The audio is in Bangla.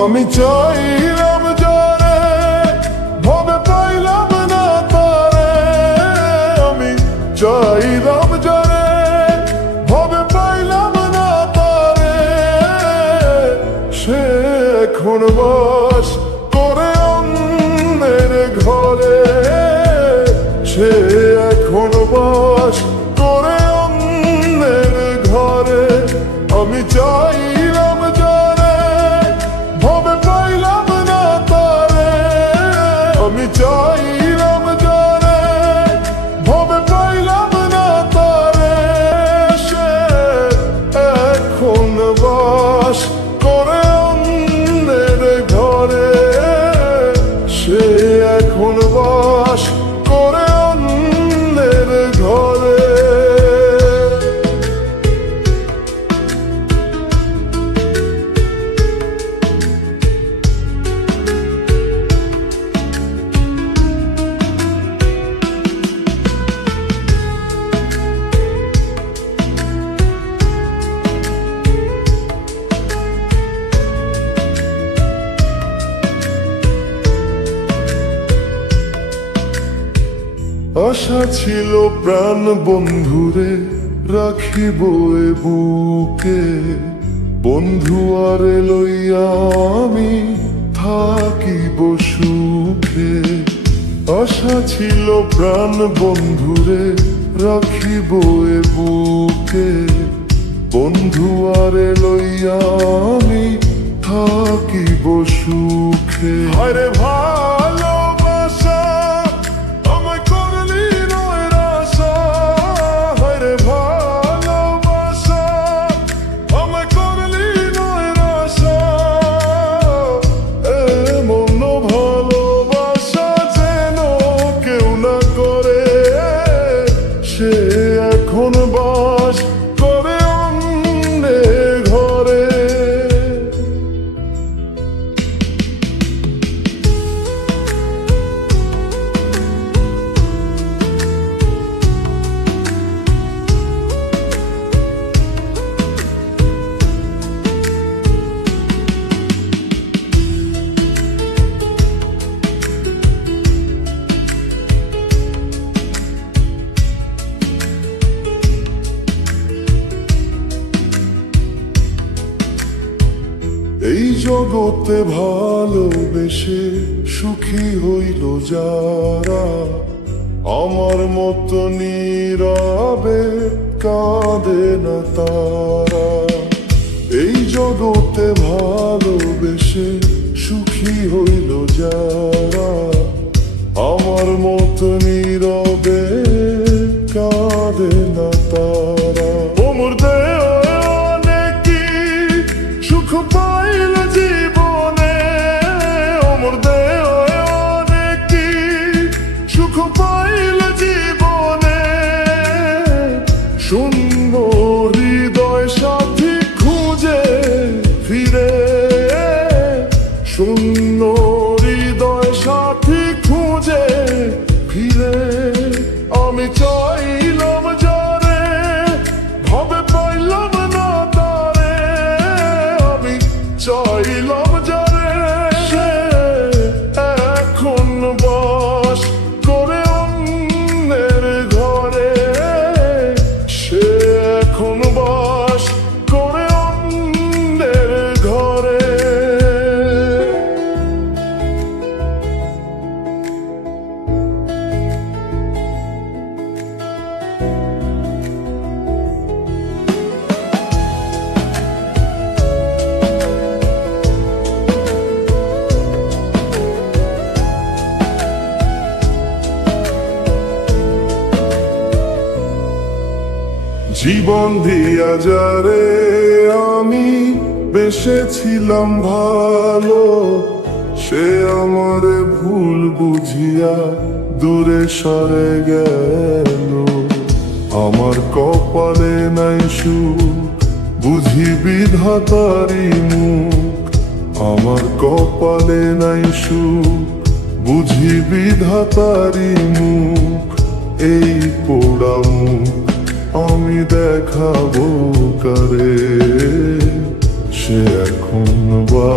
আমি চাইলাম যারে ভাবে পাইলাম না তারে, আমি চাইলাম যারে ভাবে পাইলাম না তারে, সে এখন বাস করে অন্যের ঘরে, সে এখন বাস করে অন্যের ঘরে। আমি চাইলাম যারে ভাবে পাইলাম না তারে, আমি চাইলাম যারে ভাবে পাইলাম না তারে, সে এখন বাস করে অন্যের ঘরে, সে এখন বাস করে অন্যের ঘরে। আশা ছিল প্রাণ বন্ধুরে রাখিব এ বুকে, বন্ধু আরে লইয়া আমি থাকিব সুখে। আশা ছিল প্রাণ বন্ধুরে রাখিব এ বুকে, বন্ধু আরে লইয়া আমি থাকিব সুখে। আরে ভালোবাসা আমায় করলি নয়রাশা, আরে ভালোবাসা আমায় করলি নয়রাশা, এমন ভালোবাসা যেন কেউ না করে, সে এখন বাস করে অন্যের ঘরে। এই জগতে ভালোবেসে সুখী হইল যারা, আমার মতো নীরবে কাঁদে না তারা। এই জগতে ভালোবেসে সুখী হইল যারা, আমার মতো নীরবে কাঁদে না তারা। ওমর অনেকি সুখ পাইল জীবনে, ওমর অনেকি সুখ পাইল জীবনে, শূন্য হৃদয় সাথী খুঁজে ফিরে, শূন্য হৃদয় সাথী খুঁজে ফিরে। আমি চাইলাম যারে ভাবে পাইলাম না তারে, আমি চাইলাম যারে সে এখন বাস করে অন্যের ঘরে, সে এখন বাস করে অন্যের ঘরে। জীবন দিয়া যারে আমি বেসেছিলাম ভালো, সে আমার ভুল বুঝিয়া দূরে সরে গেল। আমার কপালে নাই সুখ বুঝি বিধাতারি মুখ, আমার কপালে নাই সুখ বুঝি বিধাতারি মুখ। এই পোড়া মুখ আমি দেখাবো কারে, সে এখন বা